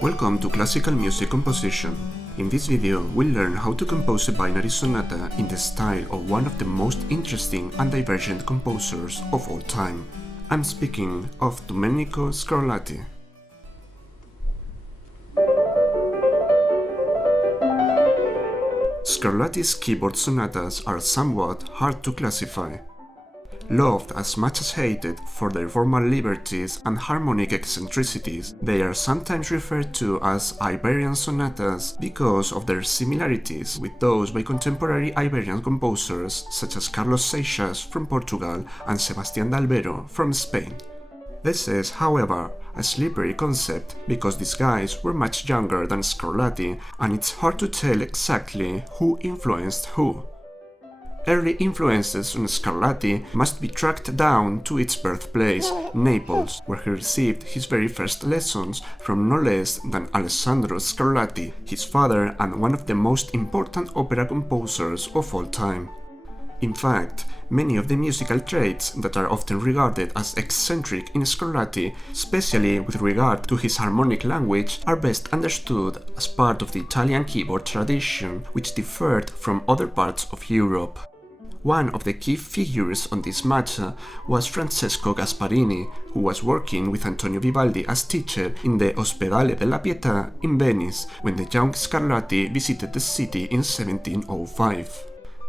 Welcome to Classical Music Composition. In this video, we'll learn how to compose a binary sonata in the style of one of the most interesting and divergent composers of all time. I'm speaking of Domenico Scarlatti. Scarlatti's keyboard sonatas are somewhat hard to classify. Loved as much as hated for their formal liberties and harmonic eccentricities, they are sometimes referred to as Iberian sonatas because of their similarities with those by contemporary Iberian composers such as Carlos Seixas from Portugal and Sebastián de Albero from Spain. This is, however, a slippery concept because these guys were much younger than Scarlatti and it's hard to tell exactly who influenced who. Early influences on Scarlatti must be tracked down to its birthplace, Naples, where he received his very first lessons from no less than Alessandro Scarlatti, his father and one of the most important opera composers of all time. In fact, many of the musical traits that are often regarded as eccentric in Scarlatti, especially with regard to his harmonic language, are best understood as part of the Italian keyboard tradition, which differed from other parts of Europe. One of the key figures on this matter was Francesco Gasparini, who was working with Antonio Vivaldi as teacher in the Ospedale della Pietà in Venice when the young Scarlatti visited the city in 1705.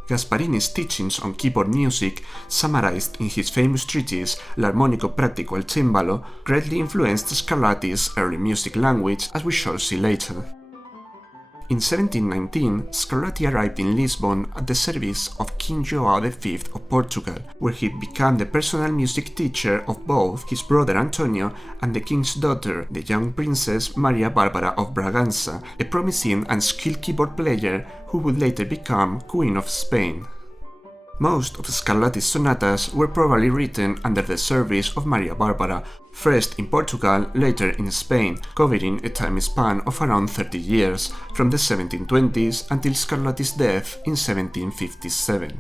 Gasparini's teachings on keyboard music, summarized in his famous treatise L'armonico pratico al cembalo, greatly influenced Scarlatti's early music language, as we shall see later. In 1719, Scarlatti arrived in Lisbon at the service of King João V of Portugal, where he became the personal music teacher of both his brother Antonio and the king's daughter, the young princess Maria Barbara of Braganza, a promising and skilled keyboard player who would later become Queen of Spain. Most of Scarlatti's sonatas were probably written under the service of Maria Barbara, first in Portugal, later in Spain, covering a time span of around 30 years, from the 1720s until Scarlatti's death in 1757.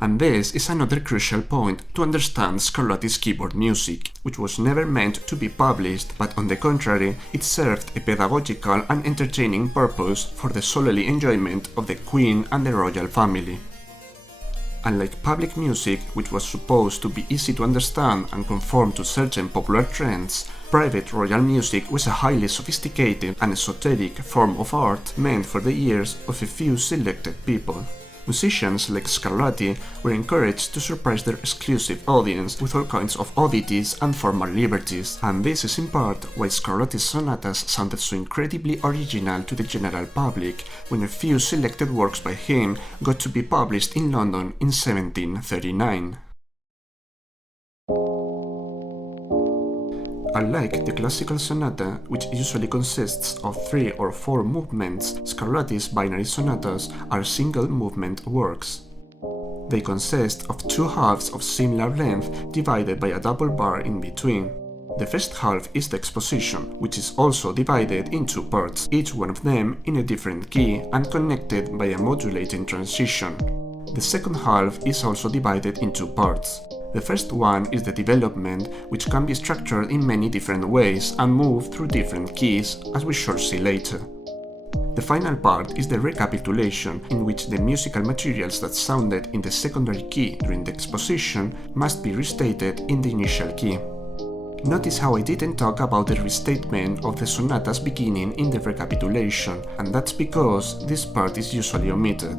And this is another crucial point to understand Scarlatti's keyboard music, which was never meant to be published, but on the contrary, it served a pedagogical and entertaining purpose for the solely enjoyment of the Queen and the royal family. Unlike public music, which was supposed to be easy to understand and conform to certain popular trends, private royal music was a highly sophisticated and esoteric form of art meant for the ears of a few selected people. Musicians like Scarlatti were encouraged to surprise their exclusive audience with all kinds of oddities and formal liberties, and this is in part why Scarlatti's sonatas sounded so incredibly original to the general public when a few selected works by him got to be published in London in 1739. Unlike the classical sonata, which usually consists of 3 or 4 movements, Scarlatti's binary sonatas are single-movement works. They consist of 2 halves of similar length divided by a double bar in between. The first half is the exposition, which is also divided in 2 parts, each one of them in a different key and connected by a modulating transition. The second half is also divided in 2 parts. The first one is the development, which can be structured in many different ways and move through different keys, as we shall see later. The final part is the recapitulation, in which the musical materials that sounded in the secondary key during the exposition must be restated in the initial key. Notice how I didn't talk about the restatement of the sonatas beginning in the recapitulation, and that's because this part is usually omitted.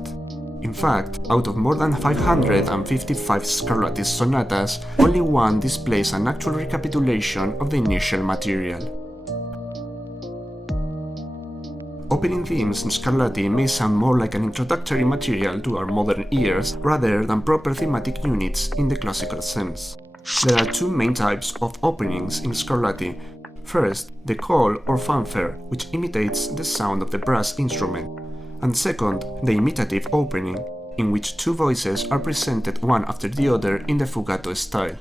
In fact, out of more than 555 Scarlatti's sonatas, only one displays an actual recapitulation of the initial material. Opening themes in Scarlatti may sound more like an introductory material to our modern ears rather than proper thematic units in the classical sense. There are 2 main types of openings in Scarlatti. First, the call or fanfare, which imitates the sound of the brass instrument. And second, the imitative opening, in which 2 voices are presented one after the other in the fugato style.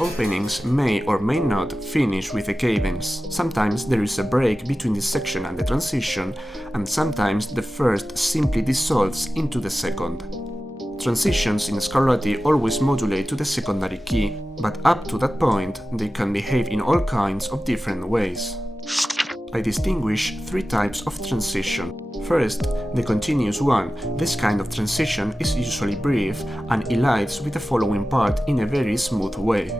openings may or may not finish with a cadence. Sometimes there is a break between the section and the transition, and sometimes the first simply dissolves into the second. Transitions in Scarlatti always modulate to the secondary key, but up to that point they can behave in all kinds of different ways. I distinguish three types of transition. First, the continuous one. This kind of transition is usually brief and elides with the following part in a very smooth way.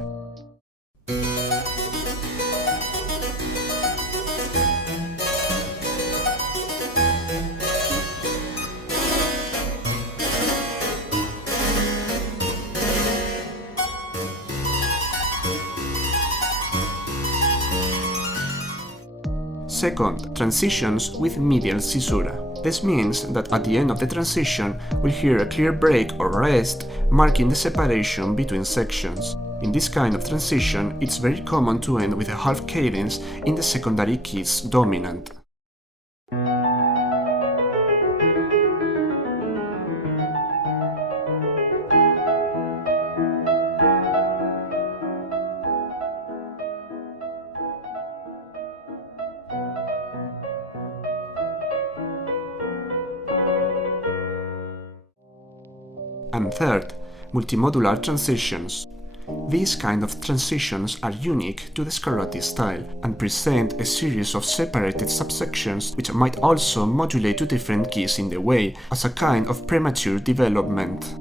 Second, transitions with medial caesura. This means that at the end of the transition, we'll hear a clear break or rest, marking the separation between sections. In this kind of transition, it's very common to end with a half cadence in the secondary key's dominant. And third, multimodular transitions. These kind of transitions are unique to the Scarlatti style and present a series of separated subsections which might also modulate to different keys in the way, as a kind of premature development.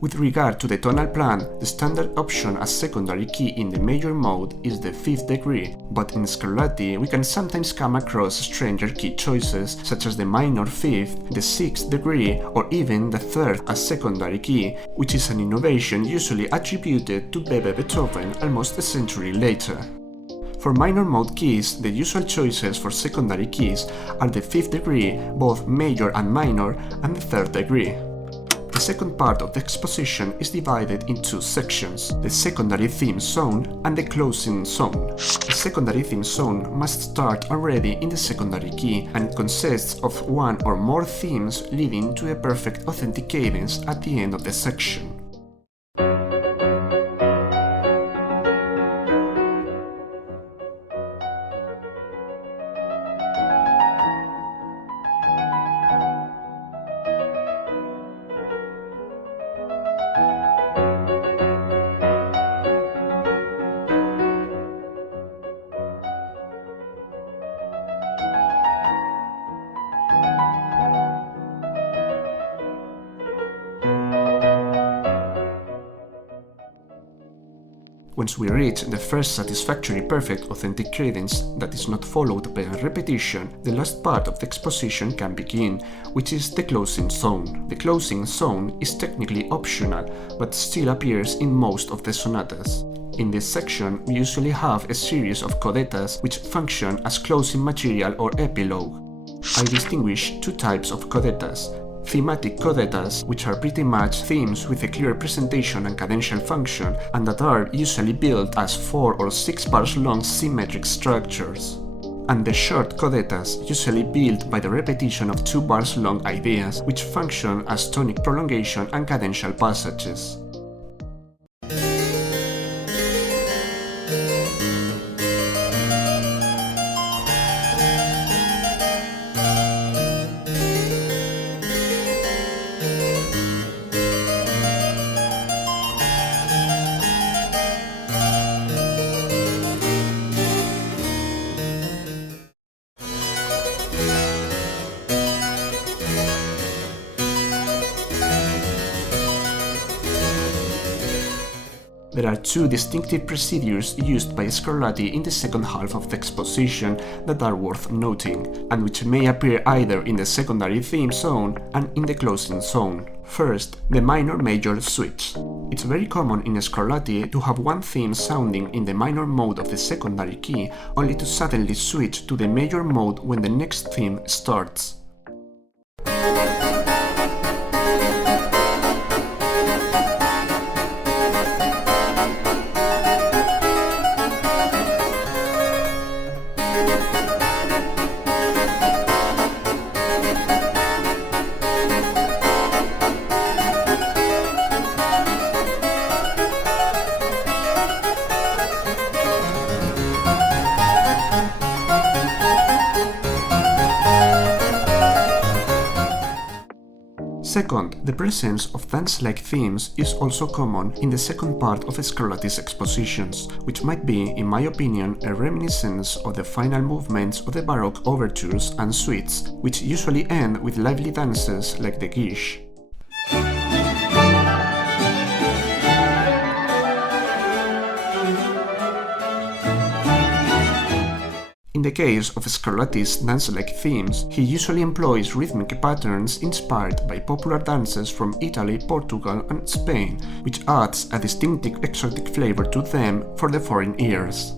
With regard to the tonal plan, the standard option as secondary key in the major mode is the 5th degree, but in Scarlatti we can sometimes come across stranger key choices such as the minor 5th, the 6th degree, or even the 3rd as secondary key, which is an innovation usually attributed to Bebe Beethoven almost a century later. For minor mode keys, the usual choices for secondary keys are the 5th degree, both major and minor, and the 3rd degree. The second part of the exposition is divided in two sections, the secondary theme zone and the closing zone. The secondary theme zone must start already in the secondary key and consists of one or more themes leading to a perfect authentic cadence at the end of the section. Once we reach the first satisfactory perfect authentic cadence that is not followed by a repetition, the last part of the exposition can begin, which is the closing zone. The closing zone is technically optional, but still appears in most of the sonatas. In this section, we usually have a series of codettas which function as closing material or epilogue. I distinguish two types of codettas. Thematic codettas, which are pretty much themes with a clear presentation and cadential function, and that are usually built as 4 or 6 bars long symmetric structures. And the short codettas, usually built by the repetition of 2 bars long ideas, which function as tonic prolongation and cadential passages. There are two distinctive procedures used by Scarlatti in the second half of the exposition that are worth noting, and which may appear either in the secondary theme zone and in the closing zone. First, the minor-major switch. It's very common in Scarlatti to have one theme sounding in the minor mode of the secondary key, only to suddenly switch to the major mode when the next theme starts. Second, the presence of dance-like themes is also common in the second part of Scarlatti's expositions, which might be, in my opinion, a reminiscence of the final movements of the Baroque overtures and suites, which usually end with lively dances like the Gish. In the case of Scarlatti's dance-like themes, he usually employs rhythmic patterns inspired by popular dances from Italy, Portugal and Spain, which adds a distinctive exotic flavor to them for the foreign ears.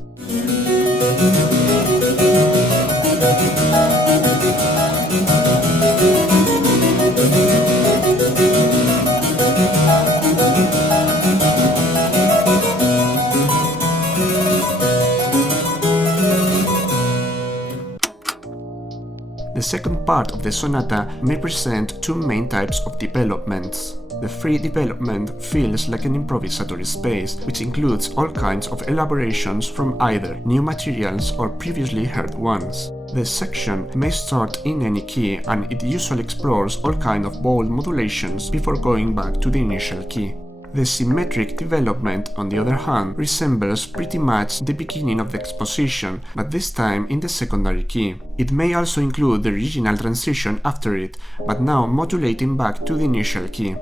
The second part of the sonata may present two main types of developments. The free development feels like an improvisatory space, which includes all kinds of elaborations from either new materials or previously heard ones. This section may start in any key, and it usually explores all kinds of bold modulations before going back to the initial key. The symmetric development, on the other hand, resembles pretty much the beginning of the exposition, but this time in the secondary key. It may also include the original transition after it, but now modulating back to the initial key.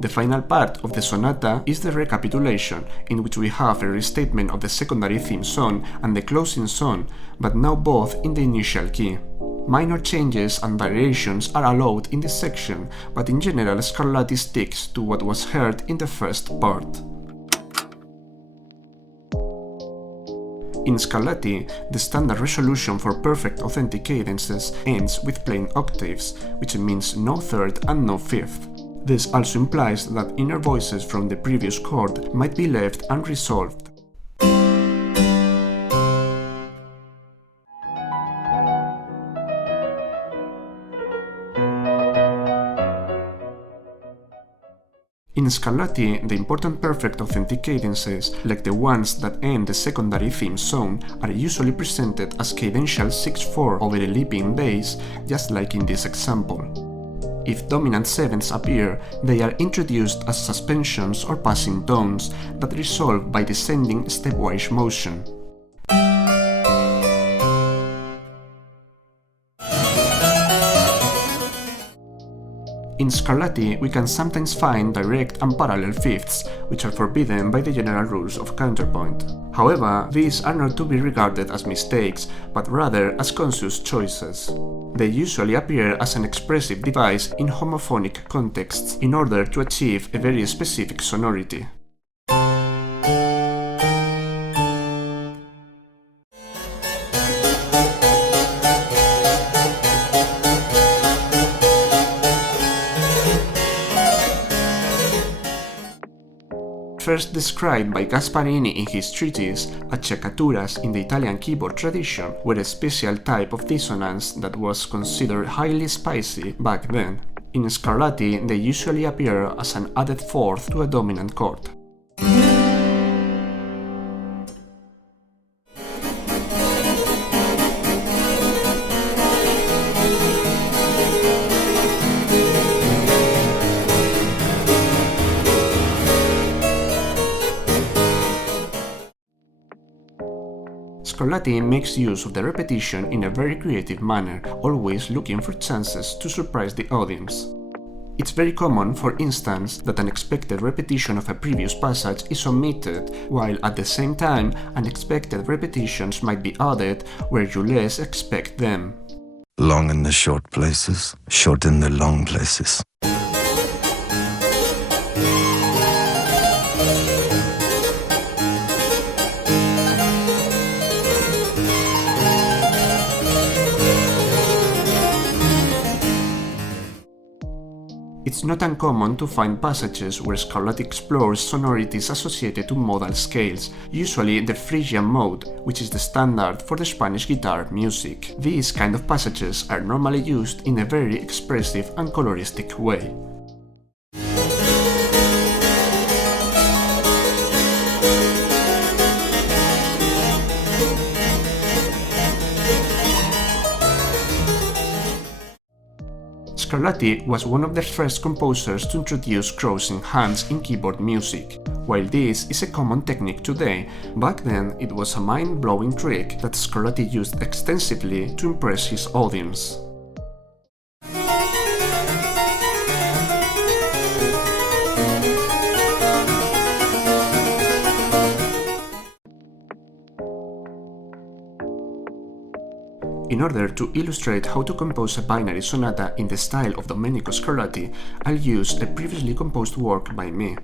The final part of the sonata is the recapitulation, in which we have a restatement of the secondary theme song and the closing song, but now both in the initial key. Minor changes and variations are allowed in this section, but in general Scarlatti sticks to what was heard in the first part. In Scarlatti, the standard resolution for perfect authentic cadences ends with plain octaves, which means no third and no fifth. This also implies that inner voices from the previous chord might be left unresolved. In Scarlatti, the important perfect authentic cadences, like the ones that end the secondary theme song, are usually presented as cadential 6/4 over a leaping bass, just like in this example. If dominant sevenths appear, they are introduced as suspensions or passing tones that resolve by descending stepwise motion. In Scarlatti, we can sometimes find direct and parallel fifths, which are forbidden by the general rules of counterpoint. However, these are not to be regarded as mistakes, but rather as conscious choices. They usually appear as an expressive device in homophonic contexts in order to achieve a very specific sonority. First described by Gasparini in his treatise Acciaccaturas in the Italian keyboard tradition, were a special type of dissonance that was considered highly spicy back then. In Scarlatti, they usually appear as an added fourth to a dominant chord. Scarlatti makes use of the repetition in a very creative manner, always looking for chances to surprise the audience. It's very common, for instance, that an expected repetition of a previous passage is omitted, while at the same time unexpected repetitions might be added where you less expect them. Long in the short places, short in the long places. It's not uncommon to find passages where Scarlatti explores sonorities associated to modal scales, usually the Phrygian mode, which is the standard for the Spanish guitar music. These kind of passages are normally used in a very expressive and coloristic way. Scarlatti was one of the first composers to introduce crossing hands in keyboard music. While this is a common technique today, back then it was a mind-blowing trick that Scarlatti used extensively to impress his audience. In order to illustrate how to compose a binary sonata in the style of Domenico Scarlatti, I'll use a previously composed work by me.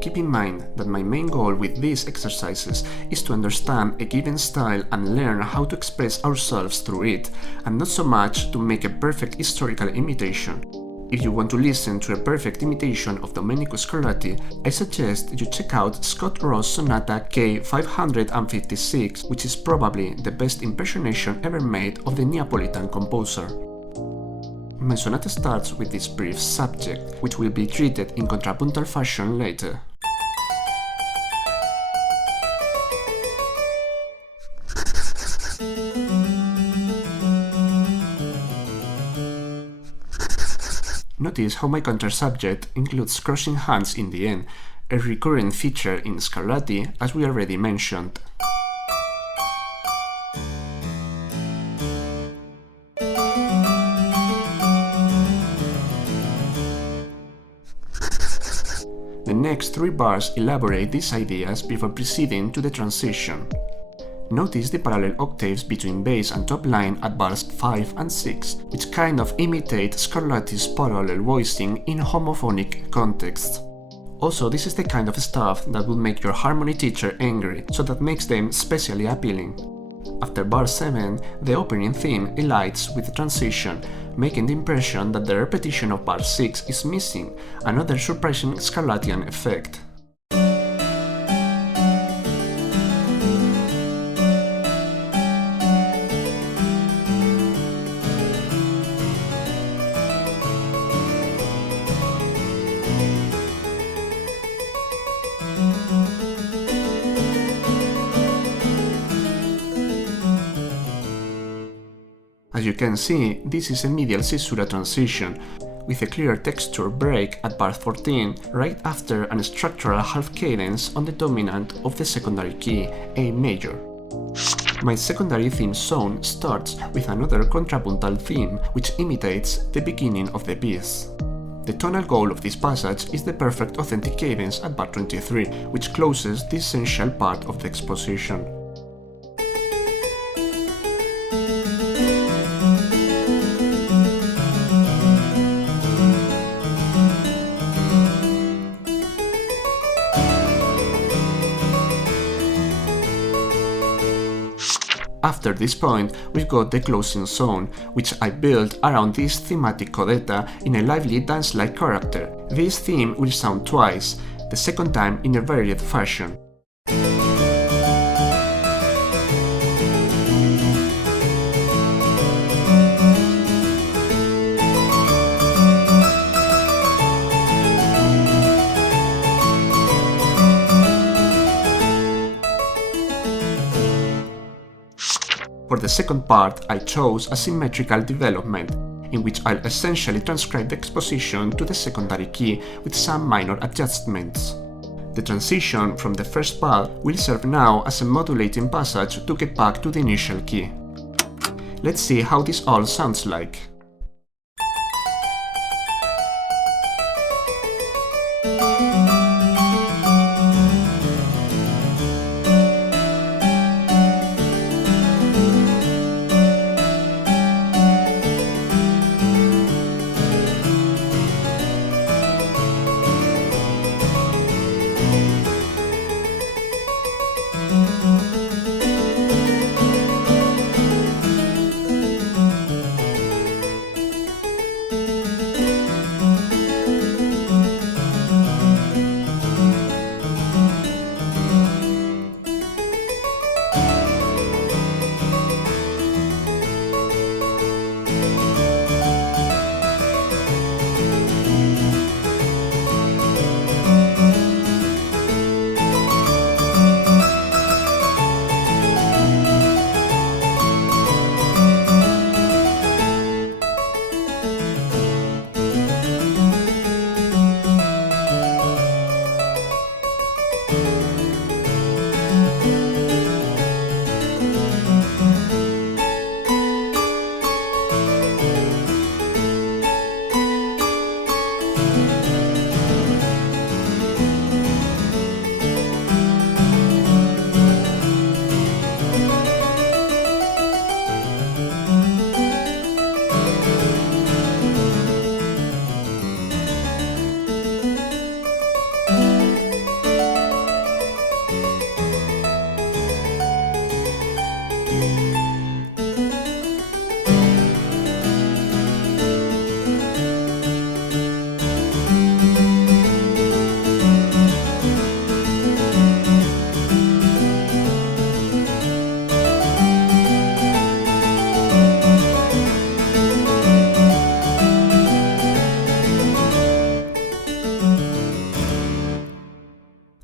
Keep in mind that my main goal with these exercises is to understand a given style and learn how to express ourselves through it, and not so much to make a perfect historical imitation. If you want to listen to a perfect imitation of Domenico Scarlatti, I suggest you check out Scott Ross Sonata K556, which is probably the best impersonation ever made of the Neapolitan composer. My sonata starts with this brief subject, which will be treated in contrapuntal fashion later. Notice how my counter-subject includes crossing hands in the end, a recurrent feature in Scarlatti, as we already mentioned. The next three bars elaborate these ideas before proceeding to the transition. Notice the parallel octaves between bass and top line at bars 5 and 6, which kind of imitate Scarlatti's parallel voicing in homophonic contexts. Also, this is the kind of stuff that will make your harmony teacher angry, so that makes them especially appealing. After bar 7, the opening theme elides with the transition, making the impression that the repetition of bar 6 is missing, another surprising Scarlattian effect. As you can see, this is a medial caesura transition, with a clear texture break at bar 14 right after a structural half cadence on the dominant of the secondary key, A major. My secondary theme zone starts with another contrapuntal theme which imitates the beginning of the piece. The tonal goal of this passage is the perfect authentic cadence at bar 23, which closes the essential part of the exposition. After this point, we've got the closing zone, which I built around this thematic codetta in a lively dance-like character. This theme will sound twice, the second time in a varied fashion. For the second part, I chose a symmetrical development, in which I'll essentially transcribe the exposition to the secondary key with some minor adjustments. The transition from the first part will serve now as a modulating passage to get back to the initial key. Let's see how this all sounds like.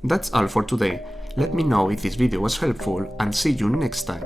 That's all for today. Let me know if this video was helpful and see you next time.